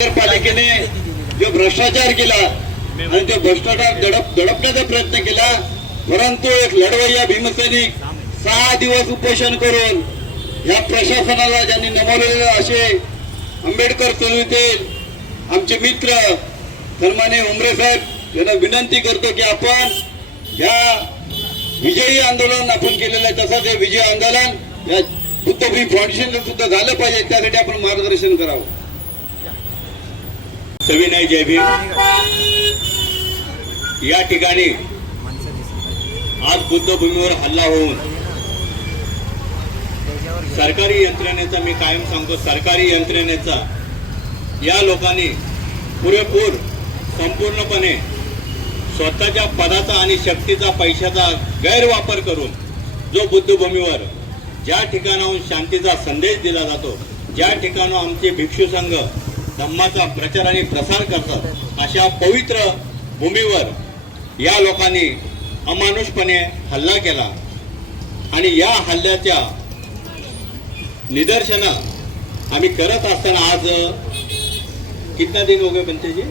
नगरपालिकेने जो भ्रष्टाचार केला आणि तो भ्रष्टाचार दडपण्याचा प्रयत्न केला, परंतु एक लढवय्या भीमसैनिक 6 दिवस उपोषण करून या प्रशासनाला ज्यांनी नमवलेले असे आंबेडकर चळवळीतील आमचे मित्र सन्माननीय उमरे साहेब यांना विनंती करतो की आपण या विजयी आंदोलन आपण केलेलं आहे, तसंच हे विजय आंदोलन या बुद्धभूमी फाउंडेशनला सुद्धा झालं पाहिजे, त्यासाठी आपण मार्गदर्शन करावं. सविनय जय भीम. या ठिकाणी आज बुद्धभूमीवर हल्ला होऊन सरकारी यंत्रणेचा, मी कायम सांगतो सरकारी यंत्रणेचा या लोकांनी पुरेपूर संपूर्णपणे स्वतःच्या पदाचा आणि शक्तीचा, पैशाचा गैरवापर करून जो बुद्धभूमीवर ज्या ठिकाणाहून शांतीचा संदेश दिला जातो, ज्या ठिकाणाहून आमचे भिक्षू संघ धम्माचा प्रचार आणि प्रसार करतात, अशा पवित्र भूमीवर या लोकांनी अमानुषपणे हल्ला केला. आणि या हल्ल्याच्या निदर्शन आम्ही करत असताना आज कितना दिन हो गए बनते जी,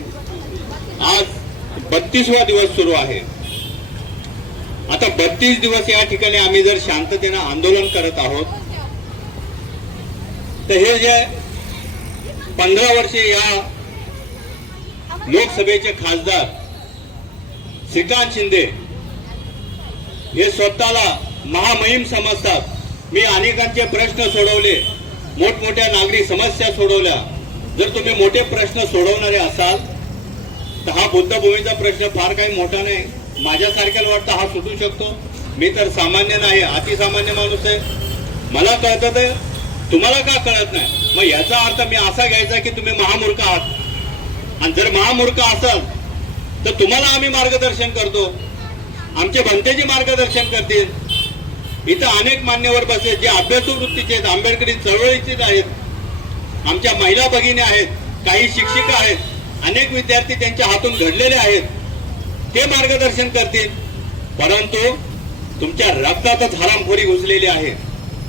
आज 32वा दिवस सुरू आहे. आता 32 दिवस या ठिकाणी आम्ही जर शांततेने आंदोलन करत आहोत, तर हे जे 15 वर्षे या लोकसभेचे खासदार श्रीकांत शिंदे हे स्वतःला महामहिम समजतात. मी अनेकांचे प्रश्न सोडवले, मोठमोठ्या नागरी समस्या सोडवल्या. जर तुम्ही मोठे प्रश्न सोडवणारे असाल तर हा बुद्धभूमीचा प्रश्न फार काही मोठा नाही. माझ्यासारख्याला वाटतं हा सुटू शकतो. मी तर सामान्य नाही, अतिसामान्य माणूस आहे. मला कळतं तर तुम्हाला का कळत नाही? मग याचा अर्थ मी असा घ्यायचा की तुम्ही महामूर्ख आहात. आणि जर महामूर्ख असाल तर तुम्हाला आम्ही मार्गदर्शन करतो, आमचे भंतेजी मार्गदर्शन करतील. इथं अनेक मान्यवर बसले जे अभ्यासू वृत्तीचे आहेत, आंबेडकरी चळवळीचे आहेत, आमच्या महिला भगिनी आहेत, काही शिक्षिका आहेत, अनेक विद्यार्थी त्यांच्या हातून घडलेले आहेत, ते मार्गदर्शन करतील. परंतु तुमच्या रक्तातच हरामखोरी घुसलेली आहे.